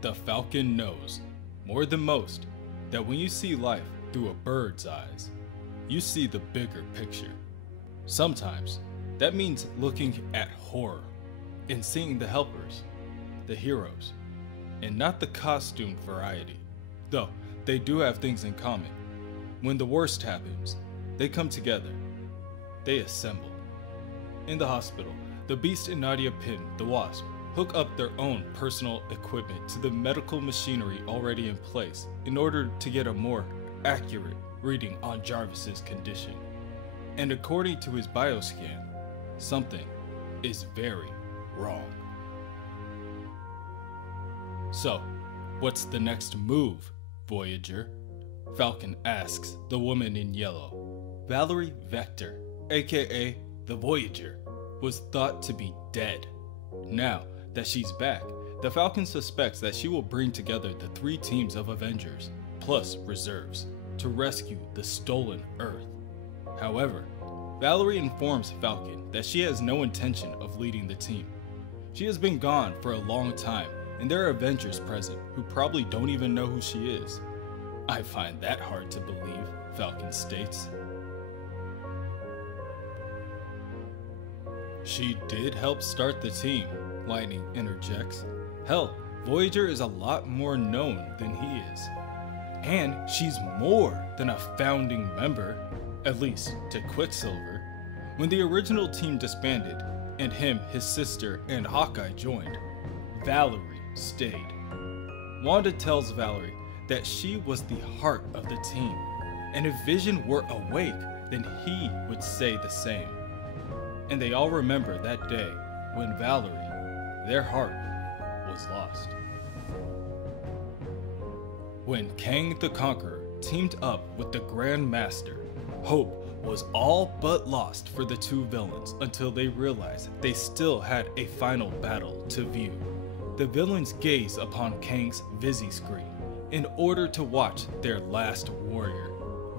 The Falcon knows, more than most, that when you see life through a bird's eyes, you see the bigger picture. Sometimes, that means looking at horror and seeing the helpers, the heroes, and not the costume variety. Though, they do have things in common. When the worst happens, they come together. They assemble. In the hospital, the Beast and Nadia Pin, the Wasp, hook up their own personal equipment to the medical machinery already in place in order to get a more accurate reading on Jarvis's condition. And according to his bioscan, something is very wrong. So, what's the next move, Voyager? Falcon asks the woman in yellow. Valerie Vector, aka the Voyager, was thought to be dead. Now that she's back, the Falcon suspects that she will bring together the 3 teams of Avengers, plus reserves, to rescue the stolen Earth. However, Valerie informs Falcon that she has no intention of leading the team. She has been gone for a long time, and there are Avengers present who probably don't even know who she is. I find that hard to believe, Falcon states. She did help start the team, Lightning interjects. Hell, Voyager is a lot more known than he is. And she's more than a founding member, at least to Quicksilver. When the original team disbanded, and him, his sister, and Hawkeye joined, Valerie stayed. Wanda tells Valerie that she was the heart of the team, and if Vision were awake, then he would say the same. And they all remember that day when Valerie, their heart, was lost. When Kang the Conqueror teamed up with the Grand Master, hope was all but lost for the 2 villains until they realized they still had a final battle to view. The villains gaze upon Kang's Visi-screen in order to watch their last warrior,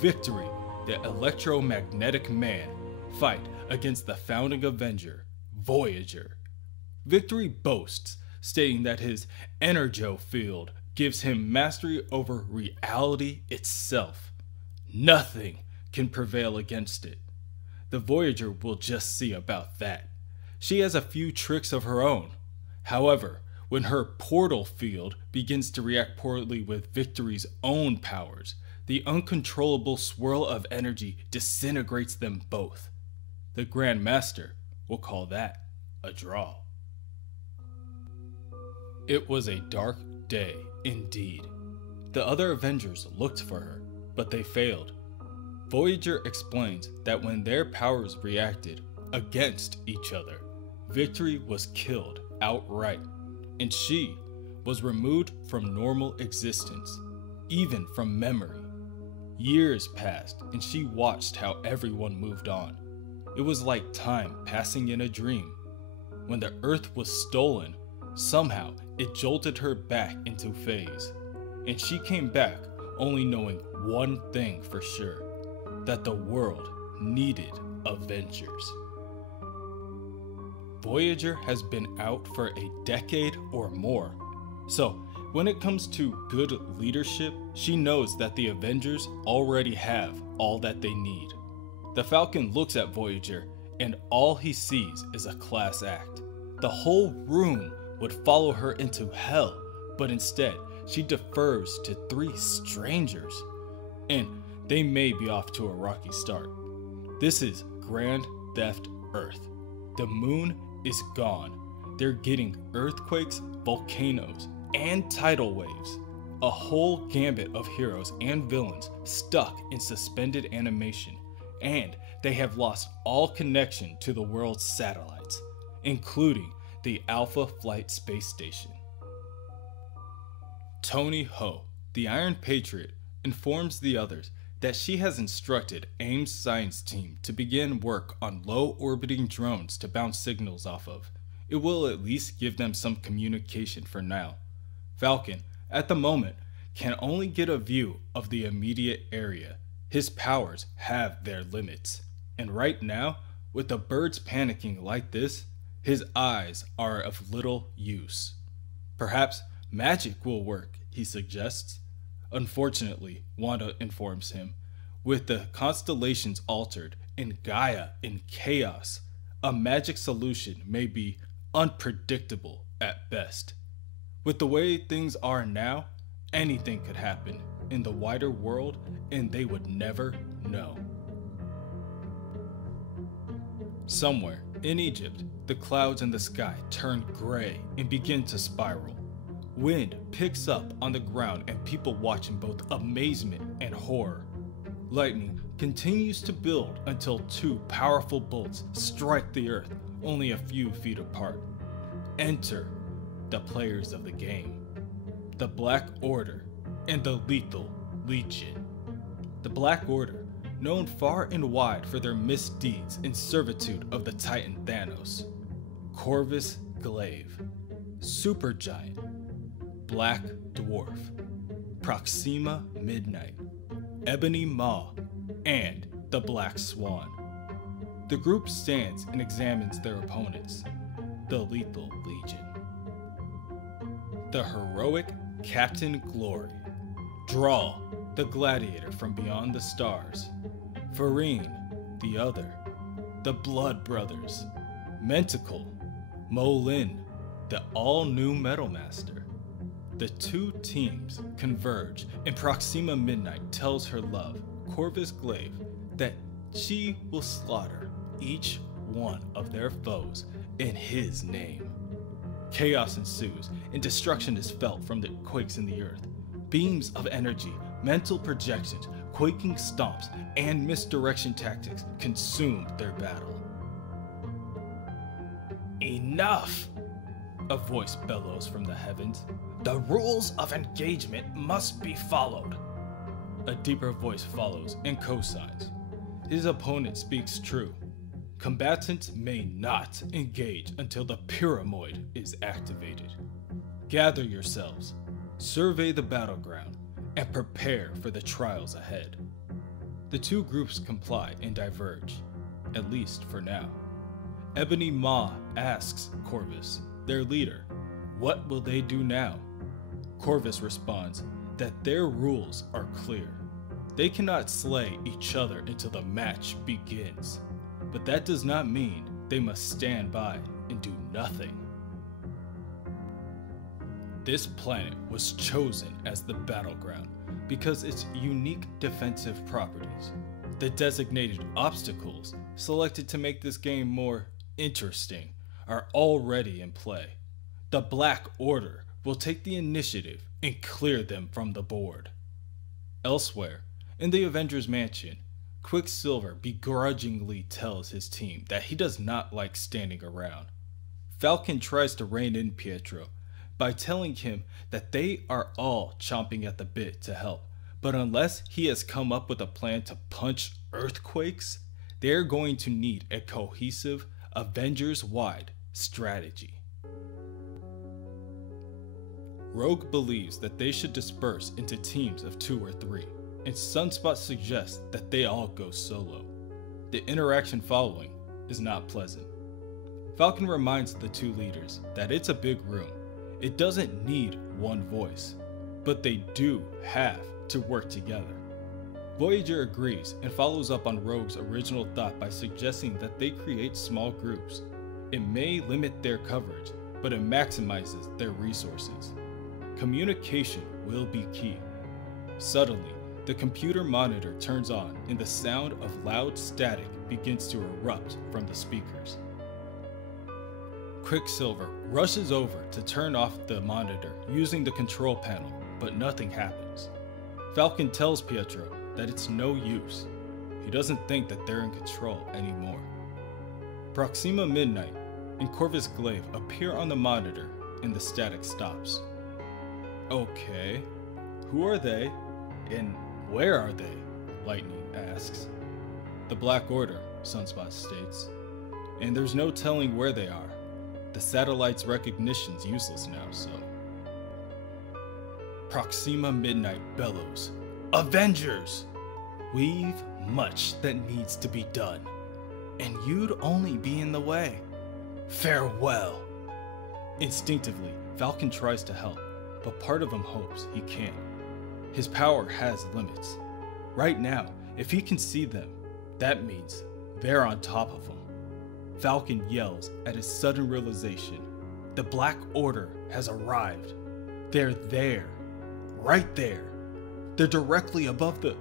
Victory, the electromagnetic man, fight against the founding Avenger, Voyager. Victory boasts, stating that his Energo field gives him mastery over reality itself. Nothing can prevail against it. The Voyager will just see about that. She has a few tricks of her own. However, when her portal field begins to react poorly with Victory's own powers, the uncontrollable swirl of energy disintegrates them both. The Grand Master will call that a draw. It was a dark day indeed. The other Avengers looked for her, but they failed. Voyager explains that when their powers reacted against each other, Victory was killed outright, and she was removed from normal existence, even from memory. Years passed, and she watched how everyone moved on. It was like time passing in a dream. When the Earth was stolen, somehow it jolted her back into phase, and she came back only knowing one thing for sure, that the world needed Avengers. Voyager has been out for a decade or more, so when it comes to good leadership, she knows that the Avengers already have all that they need. The Falcon looks at Voyager, and all he sees is a class act. The whole room would follow her into hell, but instead, she defers to 3 strangers, and they may be off to a rocky start. This is Grand Theft Earth. The moon is gone. They're getting earthquakes, volcanoes, and tidal waves. A whole gambit of heroes and villains stuck in suspended animation, and they have lost all connection to the world's satellites, including the Alpha Flight Space Station. Tony Ho, the Iron Patriot, informs the others that she has instructed AIM's science team to begin work on low-orbiting drones to bounce signals off of. It will at least give them some communication for now. Falcon, at the moment, can only get a view of the immediate area. His powers have their limits, and right now, with the birds panicking like this, his eyes are of little use. Perhaps Magic will work, he suggests. Unfortunately, Wanda informs him, with the constellations altered and Gaia in chaos, a magic solution may be unpredictable at best. With the way things are now, anything could happen in the wider world and they would never know. Somewhere in Egypt, the clouds in the sky turn gray and begin to spiral. Wind picks up on the ground and people watch in both amazement and horror. Lightning continues to build until two powerful bolts strike the earth only a few feet apart. Enter the players of the game, the Black Order and the Lethal Legion. The Black Order, known far and wide for their misdeeds in servitude of the Titan Thanos. Corvus Glaive, Supergiant, Black Dwarf, Proxima Midnight, Ebony Maw, and the Black Swan. The group stands and examines their opponents, the Lethal Legion. The heroic Captain Glory, Drawl, the gladiator from beyond the stars, Farine, the other, the Blood Brothers, Mentacle, Molin, the all-new Metal Master. The two teams converge and Proxima Midnight tells her love, Corvus Glaive, that she will slaughter each one of their foes in his name. Chaos ensues and destruction is felt from the quakes in the earth. Beams of energy, mental projections, quaking stomps, and misdirection tactics consume their battle. Enough! A voice bellows from the heavens. The rules of engagement must be followed. A deeper voice follows and cosigns. His opponent speaks true. Combatants may not engage until the Pyramoid is activated. Gather yourselves, survey the battleground, and prepare for the trials ahead. The two groups comply and diverge, at least for now. Ebony Maw asks Corvus, their leader, what will they do now? Corvus responds that their rules are clear. They cannot slay each other until the match begins, but that does not mean they must stand by and do nothing. This planet was chosen as the battleground because its unique defensive properties. The designated obstacles selected to make this game more interesting are already in play. The Black Order will take the initiative and clear them from the board. Elsewhere, in the Avengers mansion, Quicksilver begrudgingly tells his team that he does not like standing around. Falcon tries to rein in Pietro by telling him that they are all chomping at the bit to help, but unless he has come up with a plan to punch earthquakes, they're going to need a cohesive, Avengers-wide strategy. Rogue believes that they should disperse into teams of 2 or 3, and Sunspot suggests that they all go solo. The interaction following is not pleasant. Falcon reminds the two leaders that it's a big room. It doesn't need one voice, but they do have to work together. Voyager agrees and follows up on Rogue's original thought by suggesting that they create small groups. It may limit their coverage, but it maximizes their resources. Communication will be key. Suddenly, the computer monitor turns on and the sound of loud static begins to erupt from the speakers. Quicksilver rushes over to turn off the monitor using the control panel, but nothing happens. Falcon tells Pietro that it's no use. He doesn't think that they're in control anymore. Proxima Midnight and Corvus Glaive appear on the monitor and the static stops. Okay, who are they and where are they? Lightning asks. The Black Order, Sunspot states, and there's no telling where they are. The satellite's recognition's useless now, so. Proxima Midnight bellows, Avengers! We've much that needs to be done, and you'd only be in the way. Farewell! Instinctively, Falcon tries to help, but part of him hopes he can. His power has limits. Right now, if he can see them, that means they're on top of him. Falcon yells at his sudden realization. The Black Order has arrived. They're there. Right there. They're directly above the